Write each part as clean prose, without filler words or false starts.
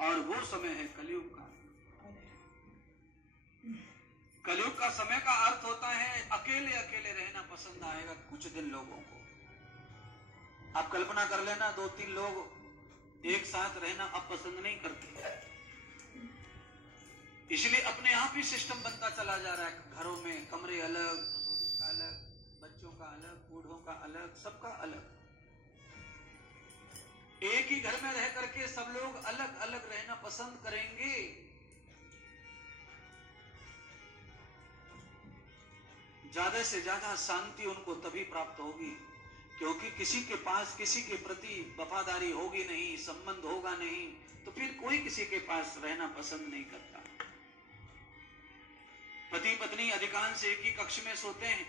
और वो समय है कलयुग का। कलयुग का समय का अर्थ होता है अकेले अकेले रहना पसंद आएगा कुछ दिन लोगों को। आप कल्पना कर लेना, 2-3 लोग एक साथ रहना अब पसंद नहीं करते, इसलिए अपने आप ही सिस्टम बनता चला जा रहा है। घरों में कमरे अलग, ससुरी का अलग, बच्चों का अलग, बूढ़ों का अलग, सबका अलग। एक ही घर में रह करके सब लोग अलग अलग रहना पसंद करेंगे। ज्यादा से ज्यादा शांति उनको तभी प्राप्त होगी क्योंकि किसी के पास किसी के प्रति वफादारी होगी नहीं, संबंध होगा नहीं, तो फिर कोई किसी के पास रहना पसंद नहीं करता। पति पत्नी अधिकांश एक ही कक्ष में सोते हैं,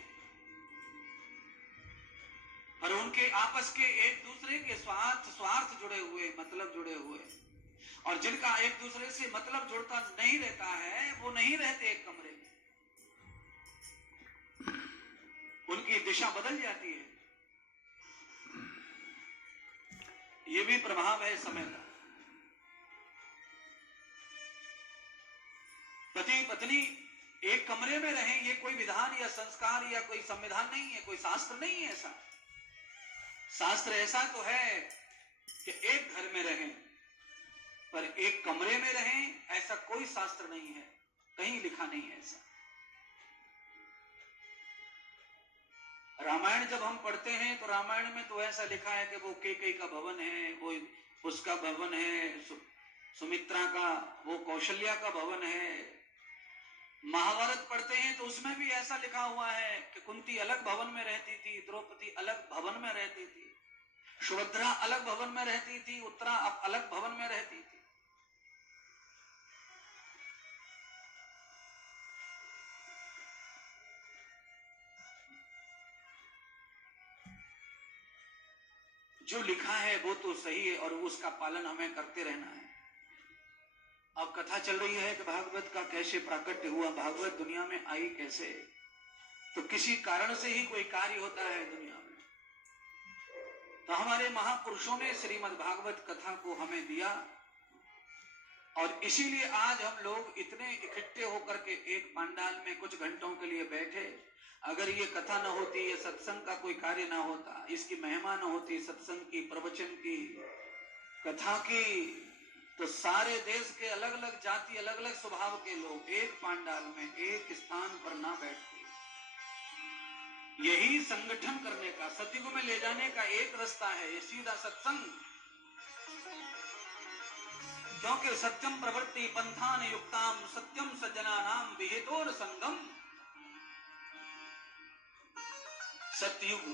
और उनके आपस के एक दूसरे के स्वार्थ जुड़े हुए, मतलब जुड़े हुए, और जिनका एक दूसरे से मतलब जुड़ता नहीं रहता है वो नहीं रहते एक कमरे में, उनकी दिशा बदल जाती है। ये भी प्रभाव है समय का। पति पत्नी एक कमरे में रहें, ये कोई विधान या संस्कार या कोई संविधान नहीं है, कोई शास्त्र नहीं है ऐसा। शास्त्र ऐसा तो है कि एक घर में रहें, पर एक कमरे में रहें, ऐसा कोई शास्त्र नहीं है, कहीं लिखा नहीं है ऐसा। रामायण जब हम पढ़ते हैं तो रामायण में तो ऐसा लिखा है कि वो कैकेयी का भवन है, वो उसका भवन है, सुमित्रा का, वो कौशल्या का भवन है। महाभारत पढ़ते हैं तो उसमें भी ऐसा लिखा हुआ है कि कुंती अलग भवन में रहती थी, द्रौपदी अलग भवन में रहती थी, सुभद्रा अलग भवन में रहती थी, उत्तरा अलग भवन में रहती थी। जो लिखा है वो तो सही है और उसका पालन हमें करते रहना है। अब कथा चल रही है कि भागवत का कैसे प्राकट्य हुआ, भागवत दुनिया में आई कैसे, तो किसी कारण से ही कोई कार्य होता है दुनिया में। तो हमारे महापुरुषों ने श्रीमद् भागवत कथा को हमें दिया, और इसीलिए आज हम लोग इतने इकट्ठे होकर के एक पंडाल में कुछ घंटों के लिए बैठे। अगर ये कथा न होती, ये सत्संग का कोई कार्य ना होता, इसकी महिमा न होती, सत्संग की, प्रवचन की, कथा की, तो सारे देश के अलग अलग जाति, अलग अलग स्वभाव के लोग एक पंडाल में एक स्थान पर ना बैठते। यही संगठन करने का, सतयुग में ले जाने का एक रास्ता है, ये सीधा सत्संग। क्योंकि सत्यम प्रवृत्ति पंथान युक्ताम सत्यम सज्जनानाम विहितोर संगम। सतयुग